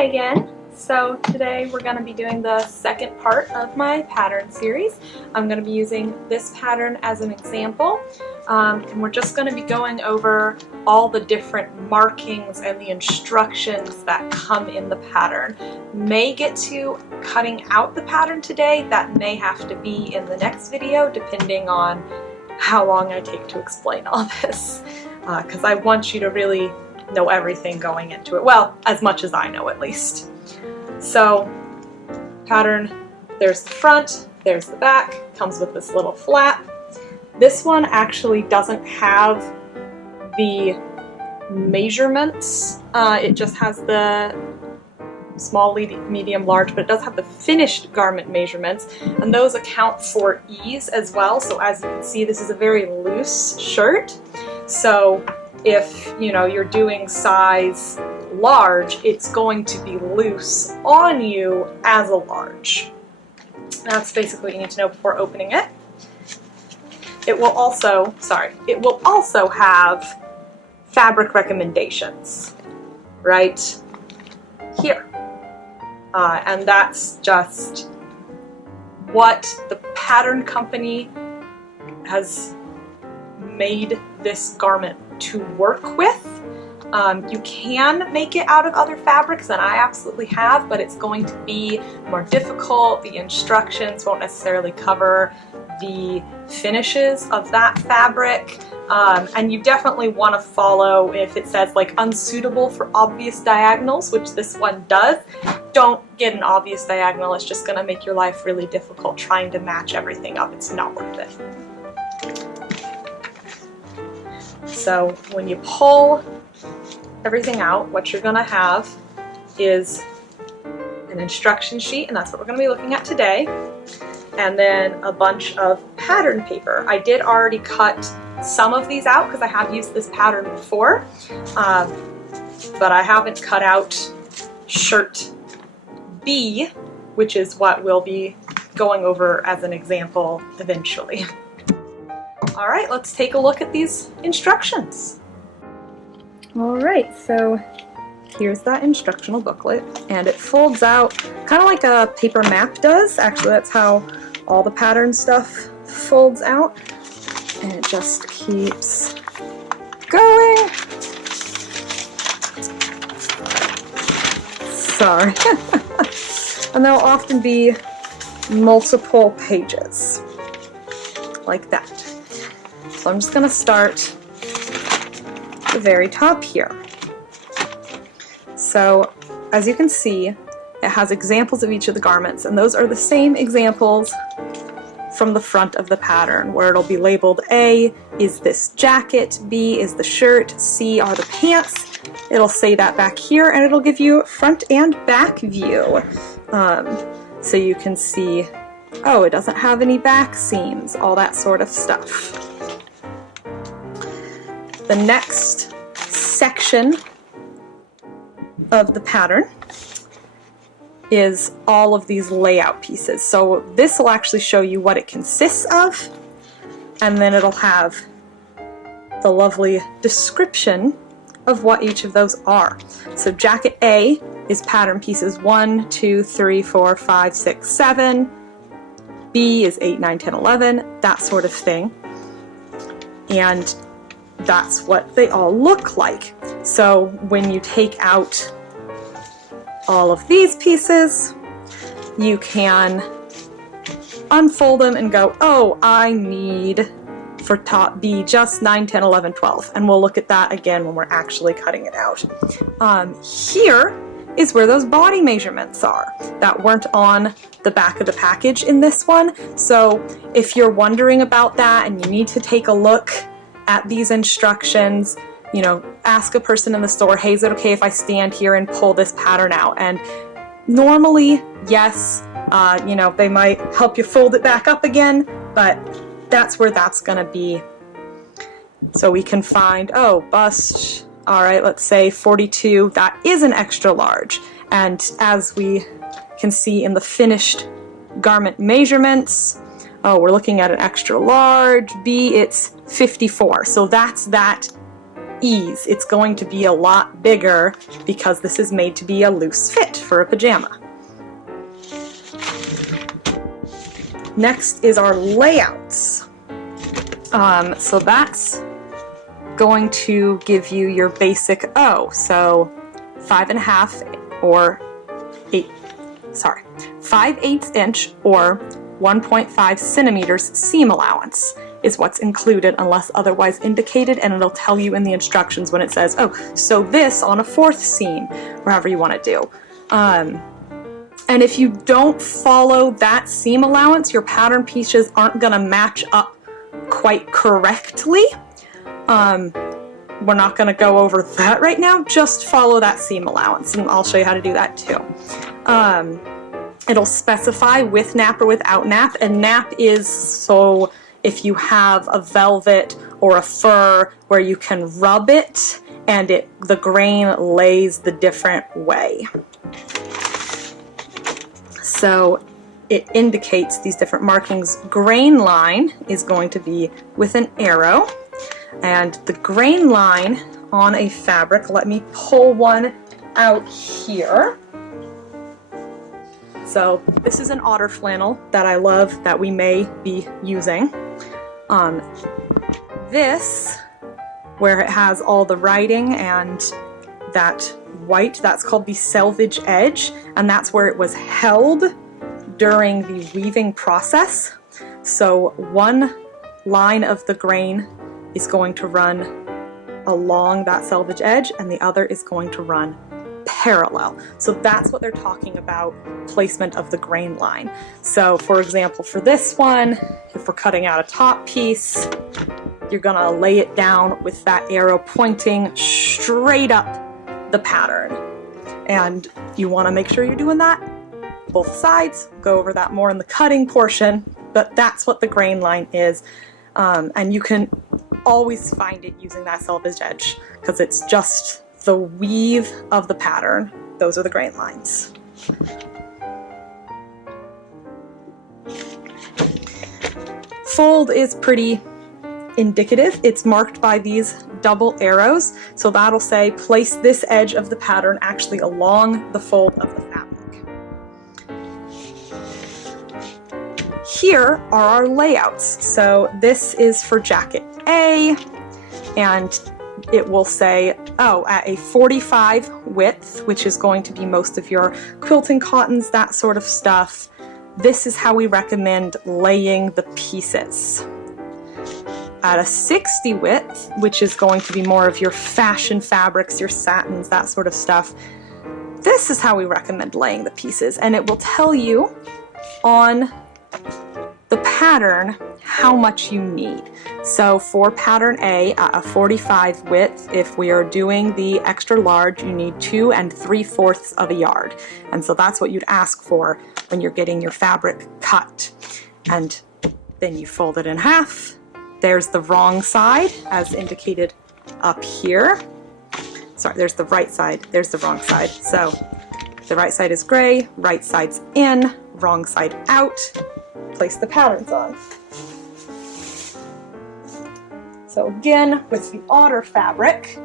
Hi again. So today we're going to be doing the second part of my pattern series. I'm going to be using this pattern as an example, and we're just going to be going over all the different markings and the instructions that come in the pattern. May get to cutting out the pattern today. That may have to be in the next video depending on how long I take to explain all this, because I want you to really know everything going into it. Well, as much as I know at least. So, pattern, there's the front, there's the back, comes with this little flap. This one actually doesn't have the measurements. It just has the small, medium, large, but it does have the finished garment measurements, and those account for ease as well. So as you can see, this is a very loose shirt. So if you're doing size large, it's going to be loose on you as a large. That's basically what you need to know before opening it. It will also have fabric recommendations right here. And that's just what the pattern company has made this garment to work with. You can make it out of other fabrics, and I absolutely have, but it's going to be more difficult. The instructions won't necessarily cover the finishes of that fabric. And you definitely want to follow, if it says like unsuitable for obvious diagonals, which this one does, don't get an obvious diagonal. It's just going to make your life really difficult trying to match everything up. It's not worth it. So when you pull everything out, what you're going to have is an instruction sheet, and that's what we're going to be looking at today, and then a bunch of pattern paper. I did already cut some of these out because I have used this pattern before, but I haven't cut out shirt B, which is what we'll be going over as an example eventually. All right, let's take a look at these instructions. All right, so here's that instructional booklet, and it folds out kind of like a paper map does. Actually, that's how all the pattern stuff folds out, and it just keeps going. Sorry. And there'll often be multiple pages like that. So I'm just going to start at the very top here. So as you can see, it has examples of each of the garments, and those are the same examples from the front of the pattern, where it'll be labeled A is this jacket, B is the shirt, C are the pants. It'll say that back here, and it'll give you front and back view. So you can see, oh, it doesn't have any back seams, all that sort of stuff. The next section of the pattern is all of these layout pieces. So this will actually show you what it consists of, and then it'll have the lovely description of what each of those are. So jacket A is pattern pieces 1, 2, 3, 4, 5, 6, 7. B is 8, 9, 10, 11, that sort of thing. And that's what they all look like. So when you take out all of these pieces, you can unfold them and go, oh, I need for top B just 9, 10, 11, 12. And we'll look at that again when we're actually cutting it out. Here is where those body measurements are that weren't on the back of the package in this one. So if you're wondering about that and you need to take a look at these instructions, ask a person in the store, hey, is it okay if I stand here and pull this pattern out? And normally, yes, they might help you fold it back up again, but that's where that's gonna be. So we can find, oh, bust, all right, let's say 42, that is an extra large. And as we can see in the finished garment measurements, oh, we're looking at an extra large. B, it's 54. So that's that ease. It's going to be a lot bigger because this is made to be a loose fit for a pajama. Next is our layouts. So that's going to give you your basic O. So 5.5 or 5/8 inch or 1.5 centimeters seam allowance is what's included unless otherwise indicated, and it'll tell you in the instructions when it says, oh, so this on a 4th seam, or however you want to do. And if you don't follow that seam allowance, your pattern pieces aren't going to match up quite correctly. We're not going to go over that right now, just follow that seam allowance, and I'll show you how to do that too. It'll specify with nap or without nap, and nap is so if you have a velvet or a fur where you can rub it and the grain lays the different way. So it indicates these different markings. Grain line is going to be with an arrow, and the grain line on a fabric, let me pull one out here. So this is an otter flannel that I love that we may be using. This, where it has all the writing and that white, that's called the selvage edge, and that's where it was held during the weaving process. So one line of the grain is going to run along that selvage edge and the other is going to run parallel. So that's what they're talking about, placement of the grain line. So for example, for this one, if we're cutting out a top piece, you're gonna lay it down with that arrow pointing straight up the pattern. And you wanna make sure you're doing that both sides. Go over that more in the cutting portion, but that's what the grain line is. And you can always find it using that selvage edge because it's just the weave of the pattern. Those are the grain lines. Fold is pretty indicative. It's marked by these double arrows, so that'll say place this edge of the pattern actually along the fold of the fabric. Here are our layouts. So this is for jacket A, and it will say, oh, at a 45 width, which is going to be most of your quilting cottons, that sort of stuff, this is how we recommend laying the pieces. At a 60 width, which is going to be more of your fashion fabrics, your satins, that sort of stuff, this is how we recommend laying the pieces, and it will tell you on the pattern how much you need. So for pattern A at a 45 width, if we are doing the extra large, you need 2 3/4 of a yard. And so that's what you'd ask for when you're getting your fabric cut. And then you fold it in half. There's the wrong side as indicated up here. Sorry, there's the right side, there's the wrong side. So the right side is gray, right side's in, wrong side out. Place the patterns on. So again, with the otter fabric,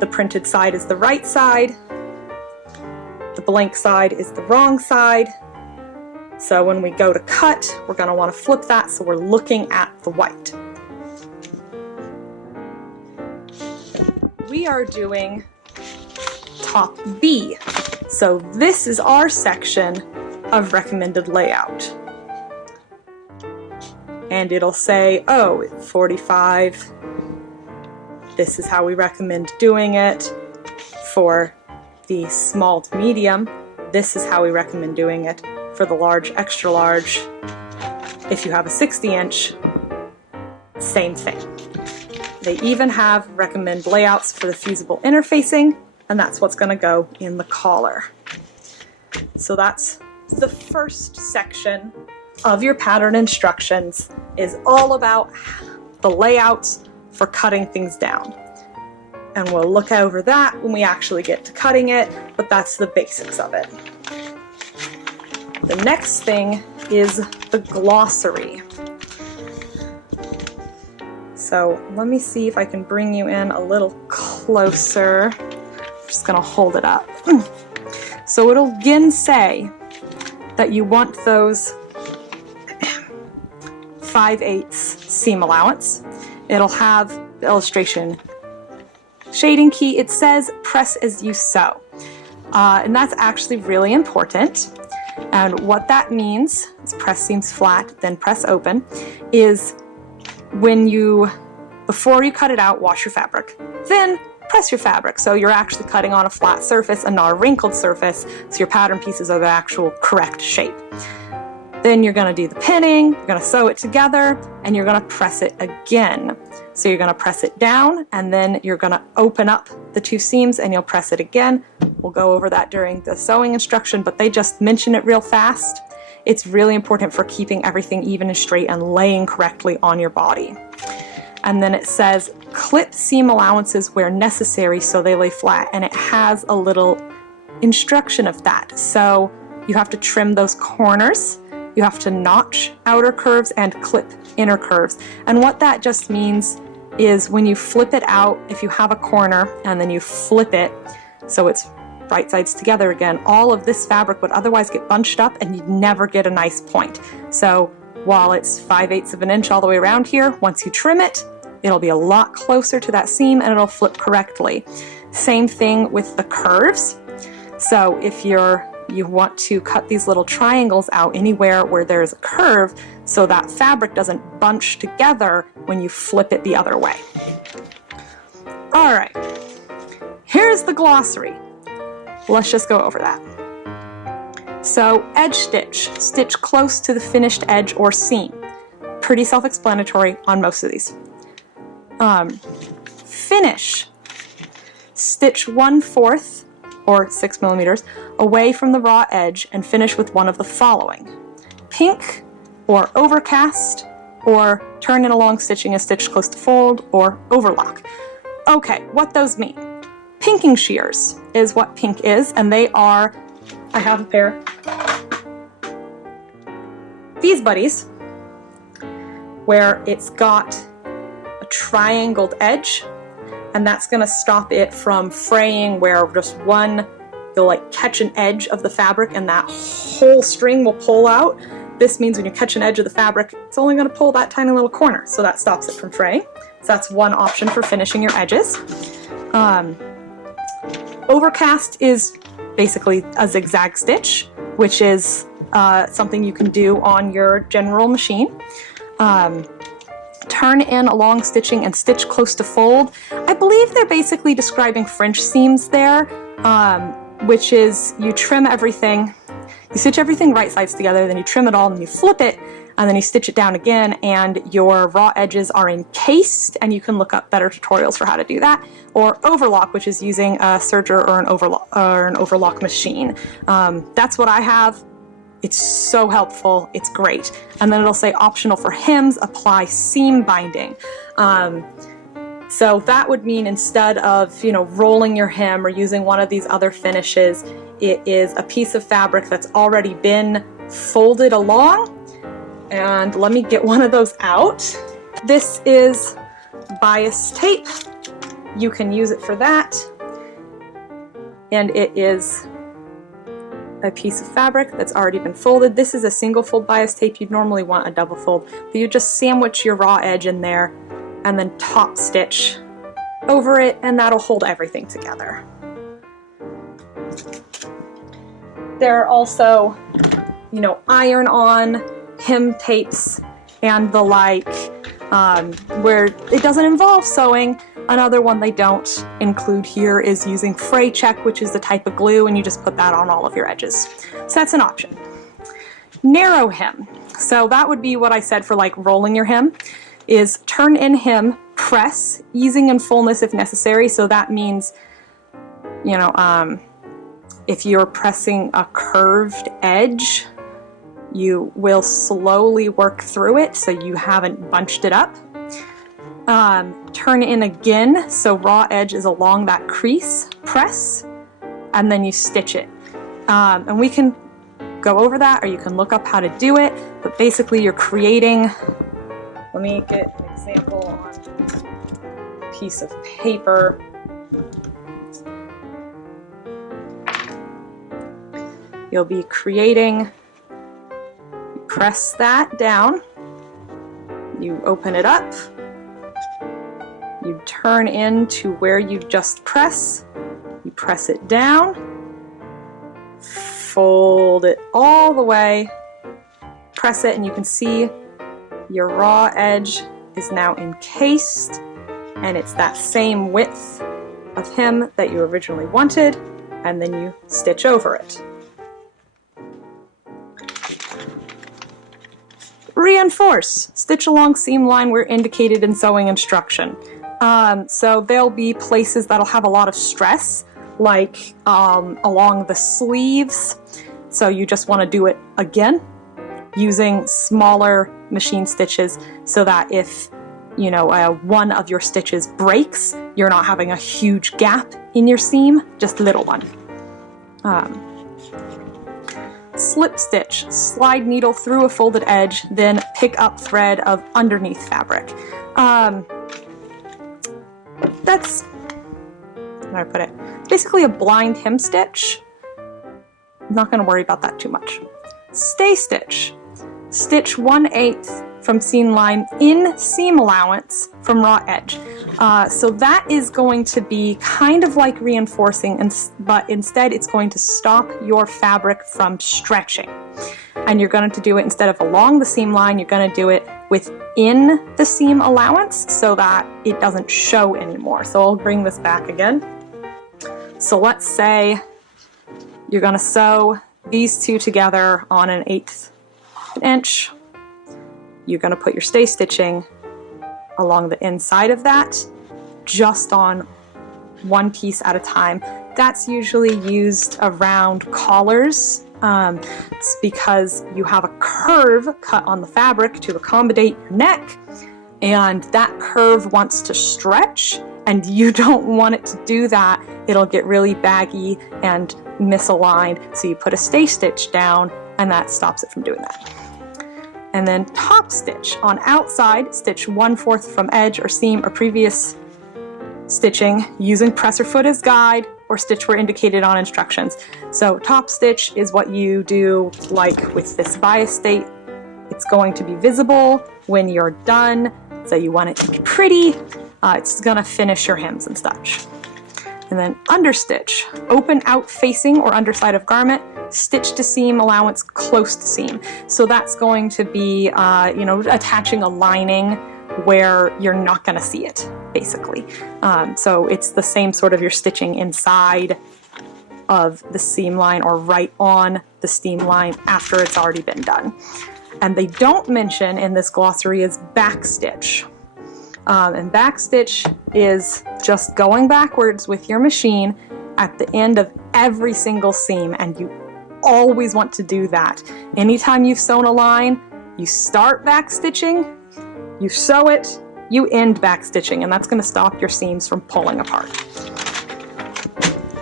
the printed side is the right side, the blank side is the wrong side. So when we go to cut, we're going to want to flip that so we're looking at the white. We are doing top B. So this is our section of recommended layout. And it'll say, oh, 45, this is how we recommend doing it. For the small to medium, this is how we recommend doing it. For the large, extra large, if you have a 60 inch, same thing. They even have recommend layouts for the fusible interfacing, and that's what's going to go in the collar. So that's the first section of your pattern instructions, is all about the layouts for cutting things down. And we'll look over that when we actually get to cutting it, but that's the basics of it. The next thing is the glossary. So let me see if I can bring you in a little closer. I'm just gonna hold it up. So it'll again say that you want those 5/8 seam allowance. It'll have the illustration shading key. It says press as you sew. And that's actually really important. And what that means is press seams flat, then press open, is when you, before you cut it out, wash your fabric, then press your fabric. So you're actually cutting on a flat surface and not a wrinkled surface, so your pattern pieces are the actual correct shape. Then you're going to do the pinning, you're going to sew it together, and you're going to press it again. So you're going to press it down, and then you're going to open up the two seams and you'll press it again. We'll go over that during the sewing instruction, but they just mention it real fast. It's really important for keeping everything even and straight and laying correctly on your body. And then it says clip seam allowances where necessary so they lay flat, and it has a little instruction of that. So you have to trim those corners. You have to notch outer curves and clip inner curves. And what that just means is when you flip it out, if you have a corner and then you flip it so it's right sides together again, all of this fabric would otherwise get bunched up and you'd never get a nice point. So while it's 5/8 of an inch all the way around here, once you trim it, it'll be a lot closer to that seam and it'll flip correctly. Same thing with the curves. So if you want to cut these little triangles out anywhere where there's a curve so that fabric doesn't bunch together when you flip it the other way. All right, here's the glossary. Let's just go over that. So edge stitch, stitch close to the finished edge or seam. Pretty self-explanatory on most of these. Finish, stitch 1/4 or 6 millimeters away from the raw edge and finish with one of the following: pink or overcast, or turn in a long stitching a stitch close to fold, or overlock. Okay, what those mean. Pinking shears is what pink is, and they are, I have a pair, these buddies, where it's got a triangled edge, and that's going to stop it from fraying where just one, you'll like catch an edge of the fabric and that whole string will pull out. This means when you catch an edge of the fabric, it's only going to pull that tiny little corner, so that stops it from fraying. So that's one option for finishing your edges. Overcast is basically a zigzag stitch, which is something you can do on your general machine. Turn in a long stitching and stitch close to fold. I believe they're basically describing French seams there, which is you trim everything, you stitch everything right sides together, then you trim it all, and you flip it, and then you stitch it down again, and your raw edges are encased, and you can look up better tutorials for how to do that. Or overlock, which is using a serger or an overlock machine. That's what I have. It's so helpful, it's great. And then it'll say optional for hems, apply seam binding. So that would mean instead of, rolling your hem or using one of these other finishes, it is a piece of fabric that's already been folded along. And let me get one of those out. This is bias tape. You can use it for that. And it is a piece of fabric that's already been folded. This is a single fold bias tape. You'd normally want a double fold, but you just sandwich your raw edge in there and then top stitch over it, and that'll hold everything together. There are also, iron-on hem tapes and the like, where it doesn't involve sewing. Another one they don't include here is using fray check, which is the type of glue, and you just put that on all of your edges. So that's an option. Narrow hem. So that would be what I said for like rolling your hem, is turn in hem, press, easing in fullness if necessary. So that means, if you're pressing a curved edge, you will slowly work through it so you haven't bunched it up. Turn in again, so raw edge is along that crease, press, and then you stitch it. And we can go over that, or you can look up how to do it, but basically you're creating, let me get an example on a piece of paper. You'll be creating, you press that down, you open it up, you turn into where you just press, you press it down, fold it all the way, press it, and you can see your raw edge is now encased, and it's that same width of hem that you originally wanted, and then you stitch over it. Reinforce. Stitch along seam line where indicated in sewing instruction. So there'll be places that'll have a lot of stress, like along the sleeves. So you just want to do it again using smaller machine stitches so that if one of your stitches breaks, you're not having a huge gap in your seam, just a little one. Slip stitch, slide needle through a folded edge, then pick up thread of underneath fabric. That's, how do I put it? Basically a blind hem stitch. I'm not going to worry about that too much. Stay stitch, stitch 1/8 from seam line in seam allowance from raw edge. So that is going to be kind of like reinforcing, but instead it's going to stop your fabric from stretching. And you're going to do it instead of along the seam line, you're going to do it within the seam allowance so that it doesn't show anymore. So I'll bring this back again. So let's say you're going to sew these two together on an 1/8 inch. You're going to put your stay stitching along the inside of that, just on one piece at a time. That's usually used around collars. It's because you have a curve cut on the fabric to accommodate your neck, and that curve wants to stretch, and you don't want it to do that. It'll get really baggy and misaligned, so you put a stay stitch down, and that stops it from doing that. And then top stitch. On outside, stitch 1/4 from edge or seam or previous stitching using presser foot as guide, or stitch where indicated on instructions. So top stitch is what you do like with this bias state. It's going to be visible when you're done, so you want it to be pretty. It's gonna finish your hems and such. And then understitch, open out facing or underside of garment, stitch to seam allowance close to seam. So that's going to be, attaching a lining where you're not going to see it, basically. So it's the same sort of, you're stitching inside of the seam line or right on the seam line after it's already been done. And they don't mention in this glossary is back stitch. And back stitch is just going backwards with your machine at the end of every single seam, and you always want to do that. Anytime you've sewn a line, you start back stitching, you sew it, you end back stitching, and that's going to stop your seams from pulling apart.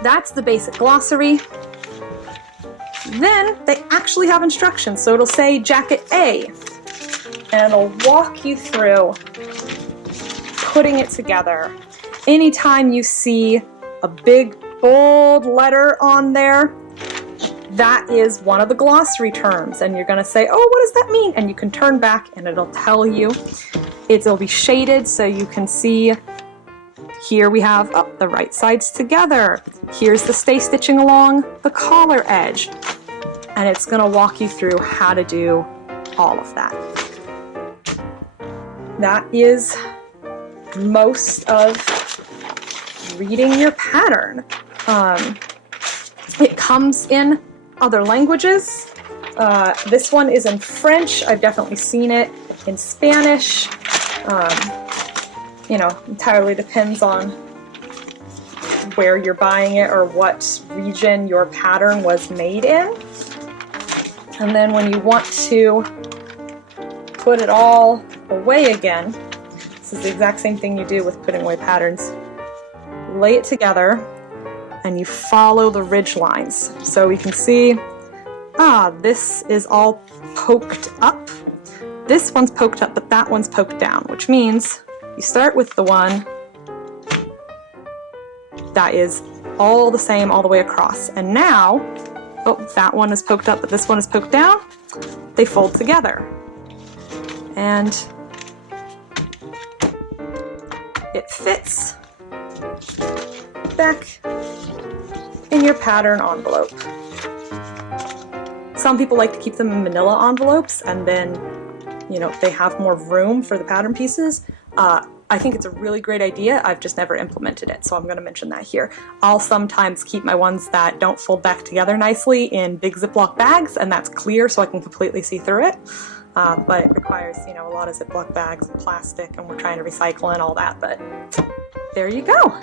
That's the basic glossary. Then they actually have instructions, so it'll say jacket A, and it'll walk you through putting it together. Anytime you see a big bold letter on there, that is one of the glossary terms, and you're going to say, oh, what does that mean? And you can turn back and it'll tell you. It'll be shaded so you can see. Here we have the right sides together. Here's the stay stitching along the collar edge, and it's going to walk you through how to do all of that. That is most of reading your pattern. It comes in other languages. This one is in French. I've definitely seen it in Spanish. Entirely depends on where you're buying it or what region your pattern was made in. And then when you want to put it all away again, this is the exact same thing you do with putting away patterns. Lay it together and you follow the ridge lines. So we can see, this is all poked up. this one's poked up, but that one's poked down, which means you start with the one that is all the same all the way across. And now, oh, that one is poked up, but this one is poked down. They fold together. And it fits back in your pattern envelope. Some people like to keep them in manila envelopes, and then, you know, they have more room for the pattern pieces. I think it's a really great idea. I've just never implemented it, so I'm going to mention that here. I'll sometimes keep my ones that don't fold back together nicely in big Ziploc bags, and that's clear so I can completely see through it. But it requires, you know, a lot of Ziploc bags and plastic, and we're trying to recycle and all that, but there you go.